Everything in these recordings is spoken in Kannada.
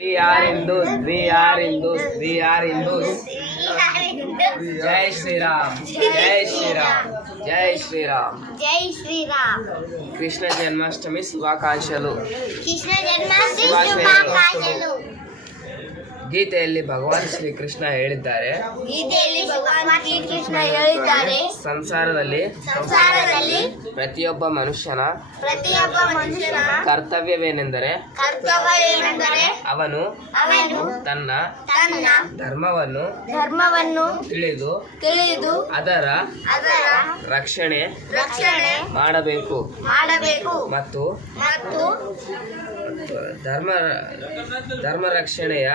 We are Hindus. We are Hindus. We are Hindus. Jai Shri Ram. Jai Shri Ram. Jai Shri Ram. జై శ్రీరామ్. కృష్ణ జన్మాష్టమి శుభాకాంక్షలు. కృష్ణ జన్మాష్టమి ಶುಭಾಕಾಂಕ್ಷಲು. ಗೀತೆಯಲ್ಲಿ ಭಗವಾನ್ ಶ್ರೀಕೃಷ್ಣ ಹೇಳಿದ್ದಾರೆ, ಗೀತೆಯಲ್ಲಿ ಭಗವಾನ್ ಶ್ರೀಕೃಷ್ಣ ಹೇಳಿದ್ದಾರೆ, ಸಂಸಾರದಲ್ಲಿ ಪ್ರತಿಯೊಬ್ಬ ಮನುಷ್ಯನ ಕರ್ತವ್ಯವೇನೆಂದರೆ ಅವನು ತನ್ನ ಧರ್ಮವನ್ನು ತಿಳಿದು ಅದರ ರಕ್ಷಣೆ ಮಾಡಬೇಕು ಮತ್ತು ಧರ್ಮ ರಕ್ಷಣೆಯ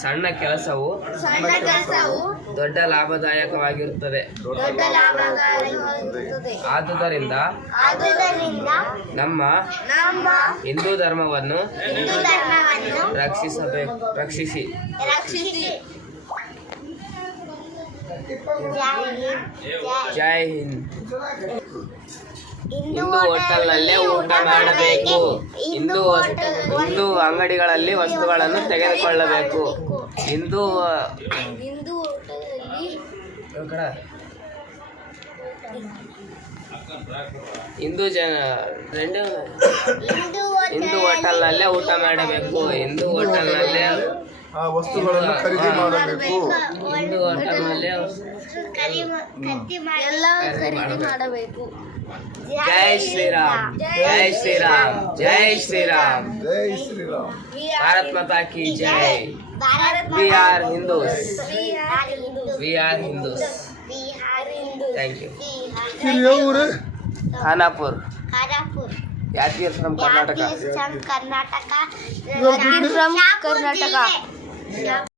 ಸಣ್ಣ ಕೆಲಸವು ದೊಡ್ಡ ಲಾಭದಾಯಕವಾಗಿರುತ್ತದೆ. ಆದುದರಿಂದ ನಮ್ಮ ಹಿಂದೂ ಧರ್ಮವನ್ನು ರಕ್ಷಿಸಿ. ಜೈ ಹಿಂದ್. ಹಿಂದೂ ಹೋಟೆಲ್ನಲ್ಲೇ ಊಟ ಮಾಡಬೇಕು. ಹಿಂದೂ ಅಂಗಡಿಗಳಲ್ಲಿ ವಸ್ತುಗಳನ್ನು ತೆಗೆದುಕೊಳ್ಳಬೇಕು. ಹಿಂದೂ ಹೋಟೆಲ್ನಲ್ಲೇ ಊಟ ಮಾಡಬೇಕು. ಹಿಂದೂ ಹೋಟೆಲ್ನಲ್ಲೇ ವಸ್ತುಗಳನ್ನು ಖರೀದಿ ಮಾಡಬೇಕು. ಹಿಂದೂ ಹೋಟೆಲ್ನಲ್ಲೇ ಮಾಡಬೇಕು. ಜೈ ಶ್ರೀರಾಮ್. ಜೈ ಶ್ರೀರಾಮ್. ಜೈ ಶ್ರೀರಾಮ್. ಜೈ ಶ್ರೀರಾಮ್. ಭಾರತ್ ಮಾತಾ ಕಿ ಜೈ. We are Hindus. We are Hindus. Thank you. Khanapur, Yadagiri from Karnataka. Karnataka.